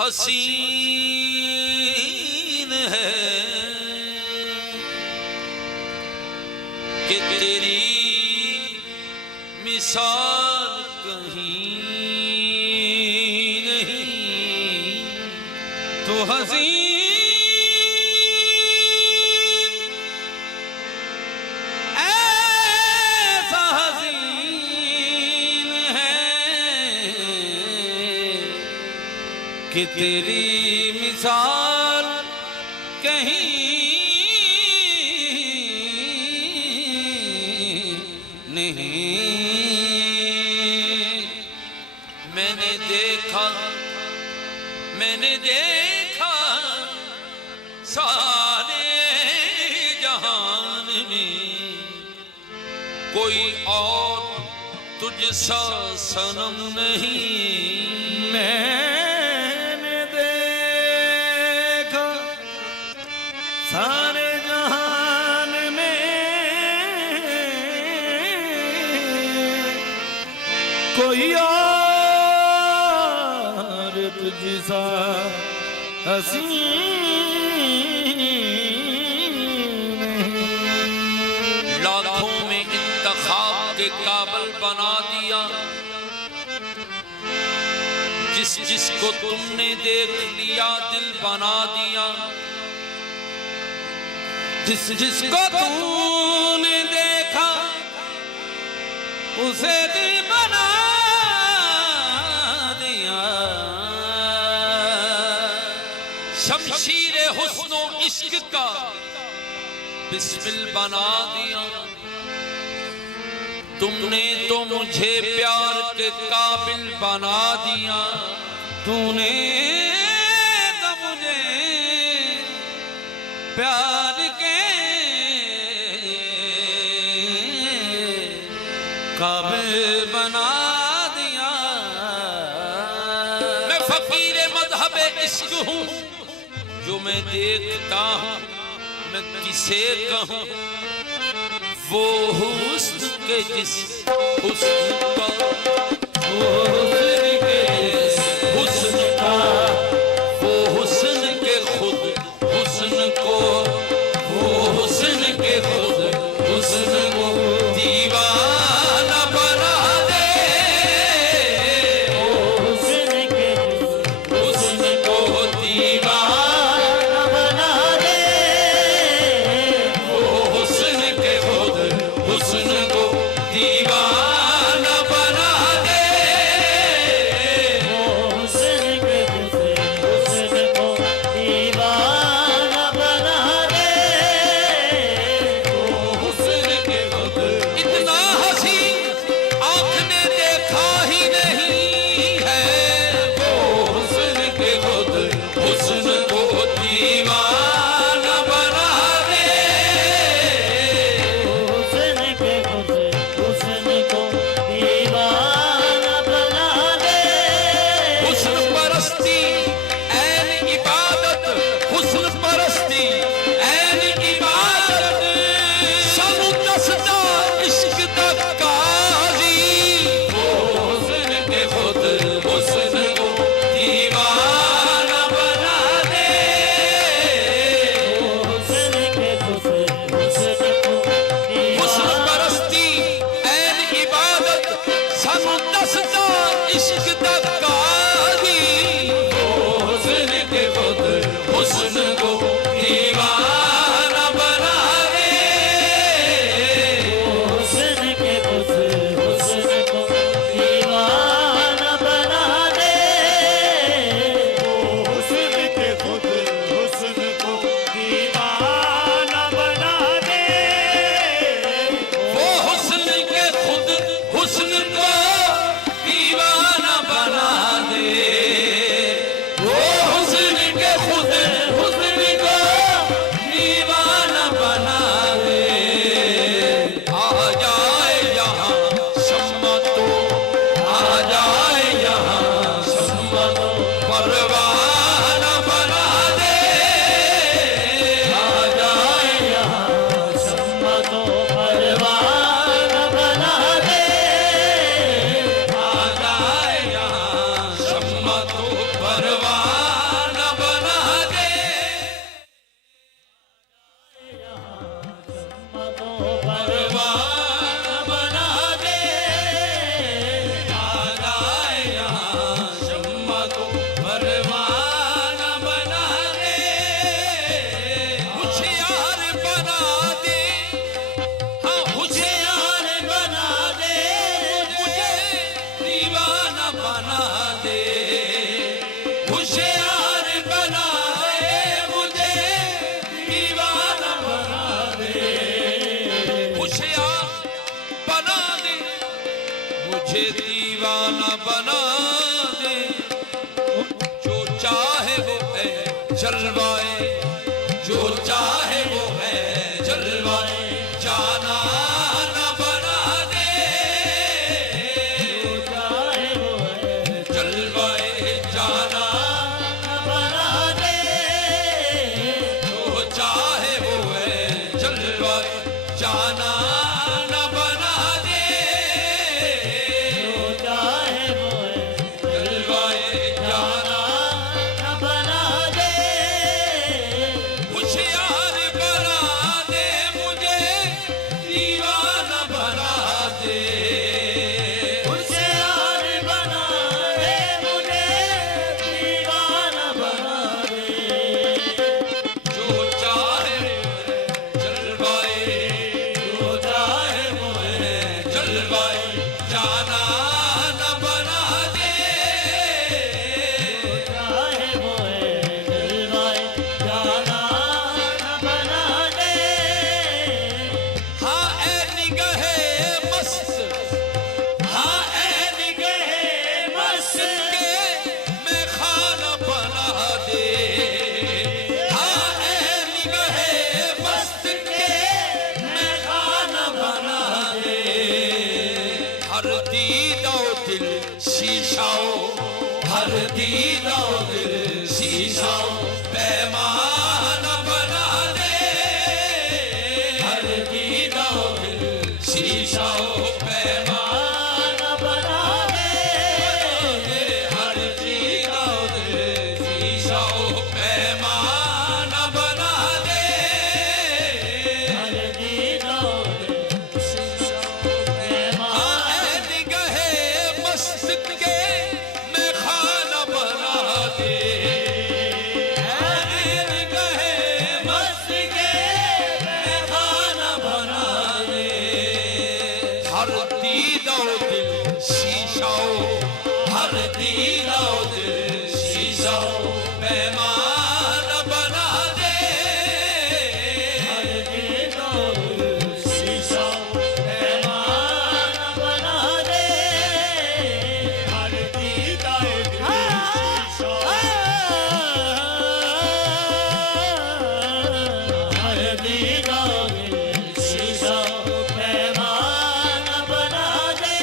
हसीन है कि तेरी मिसाल कहीं नहीं। तो हसीन ऐसा हसीन है कि तेरी मिसाल कहीं नहीं। मैंने देखा सारे जहान में कोई और तुझसा सनम नहीं। मैंने देखा सारे जहान में कोई और तुझसा हसीन नहीं। लाखों में इंतखाब के काबिल बना दिया जिसको तुमने देख लिया दिल बना दिया। जिसको तूने देखा उसे दिल बना दिया। शमशीरे हुस्नो इश्क का बिस्मिल बना दिया। तुमने तो मुझे प्यार के काबिल बना दिया। तूने तो मुझे प्यार के काबिल बना दिया। मैं फकीर मज़हब इश्क हूँ जो मैं देखता हूँ मैं किसे कहूँ। वो हुस्न के जिस हुस्न का वो हुस्न का वो हुस्न के खुद हुस्न को वो हुस्न के खुद हुस्न को दीवाना बना दे। वो हुस्न के हुस्न को दीवाना बना दे। वो हुस्न के खुद हुस्न को दीवाना बना दे। वो हुस्न के हुस्न को दीवाना बना दे। वो हुस्न के खुद इतना हसीन आँख ने देखा ही नहीं है। वो हुस्न के खुद हुस्न को दीवाना बना दे। हुस्न के हुस्न को दीवाना बना दे। हुस्न परस्ती ऐन इबादत हुस्न परस्ती ऐन इबादत सानू दसदा इश्क दा काज़ी। वो हुस्न के खुद हुस्न को दीवाना बना दे। हुस्न के हुस्न को हुस्न परस्ती ऐन इबादत सानू दसदा इश्क दा काज़ी। वो हुस्न के खुद हुस्न को दीवाना मुझे दीवाना बना दे, जो चाहे वो है जलवाए, जो चाहे वो है जलवाए, जाना न बना दे, जो चाहे वो है जलवाए जाना न बना दे, जो चाहे वो है जलवाए जाना न बना दे, जो चाहे वो है जलवाए जाना न बना दे, होशियार बना दे, मुझे दीवाना बना दे, होशियार बना दे, मुझे दीवाना बना दे, जो चाहे जलवाए, जो चाहे वो है जलवाए जाना न बना दे, चाहे वो है जलवाए जाना न बना दे, हाँ ऐ निगहे मस्त, हाँ ऐ निगहे मस्त के मैं खाना बना दे, हाँ ऐ निगहे मस्त के मैं खाना बना दे, हर दीदा दिल शीशाओ, हर दीदा दिल शीशाओ पैमाना बना दे, हर दीदा दिल शीशाओ पैमाना बना दे, हर दीदा दिल शीशाओ पैमाना बना दे, हर दीदा हाँ ऐ निगहे मस्त के मैं खाना बना दे, ऐ निगहे मस्त के मैं खाना बना दे, हर दीदा दिल शीशाओ, हर दीदा दिल शीशाओ पैमाना बना दे, हर दीदा शीशा पैमाना बना दे, हर दीदा शीशा हर दीदा शीशा पैमाना बना दे,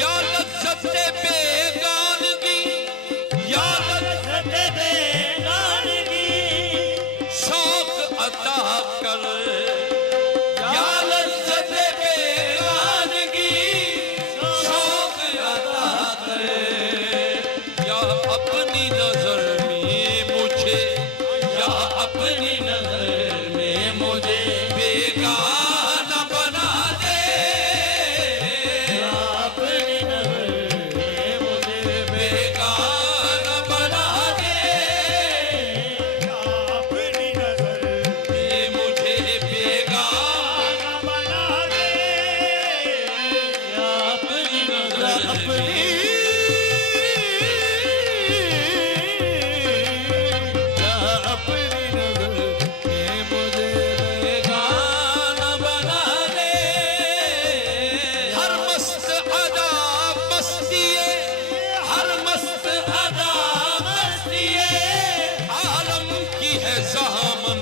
या लज्जत बेगानगी, या लज्जत बेगानगी शौक अता कर, या लज्जत बेगानगी शौक अता कर, या अपनी नजर में मुझे, या अपनी नजर में मुझे बेगाना बना दे, अपनी नजर में मुझे बेगाना बना दे, अपनी नजर ये मुझे बेगाना बना दे, अपनी नजर अपनी अपनी नजर में मुझे बेगाना बना दे, हर मस्त अदा मस्तिए, हर मस्त अदा मस्तिए आलम की है ज़ामन,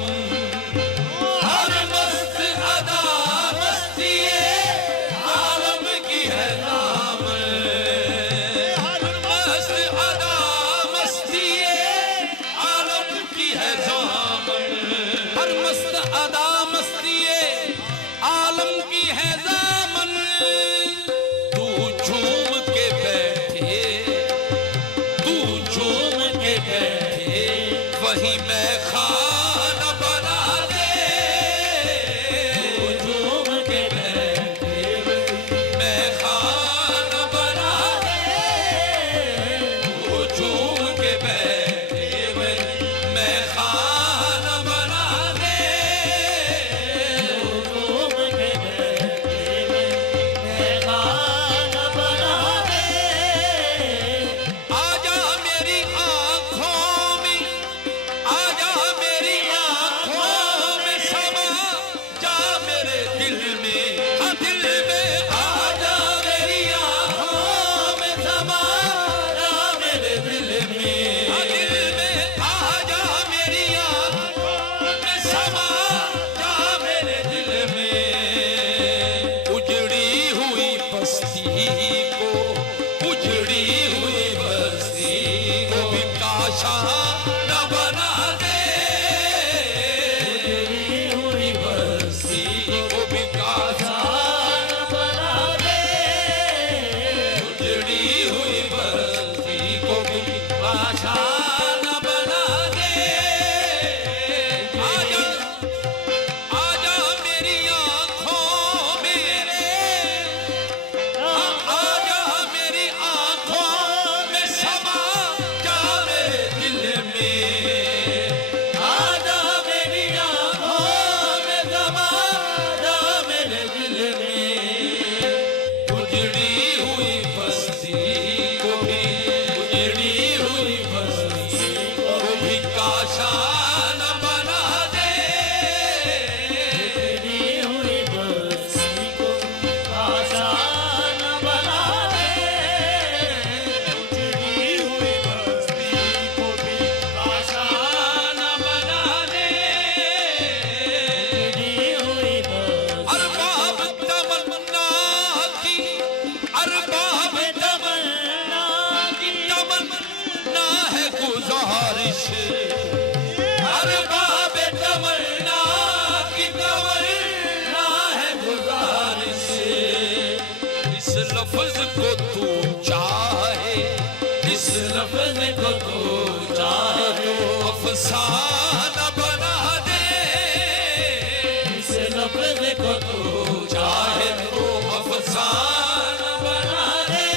हर मस्त अदा मस्तिए आलम की है ज़ामन, हर मस्त अदा मस्तिए आलम की है ज़ामन, हर मस्त अदा मस्तिए आलम की है ज़ामन, तू झूम के बैठे, तू झूम के बैठे वही मैं खाना बना दे, झूम के बैठे मैं खाना बना दे, तू झूम के बैठे मैं खाना बना दे, झूम के बैठे मैं खाना बना दे, आजा मेरी आँखों में, आजा मेरी अरबाब तमन्ना की तमन्ना है गुजारिश, इस लफ्ज को तू चाहे, इस लफ्ज को तू चाहे तो अफसाना बना दे, इस लफ्ज को तू चाहे तो अफसाना बना दे,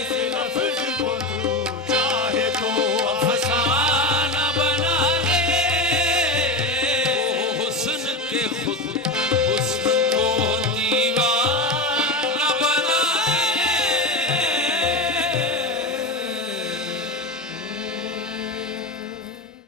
इस लफ्ज को तू चाहे तो अफसाना बना दे। हुस्न के खुद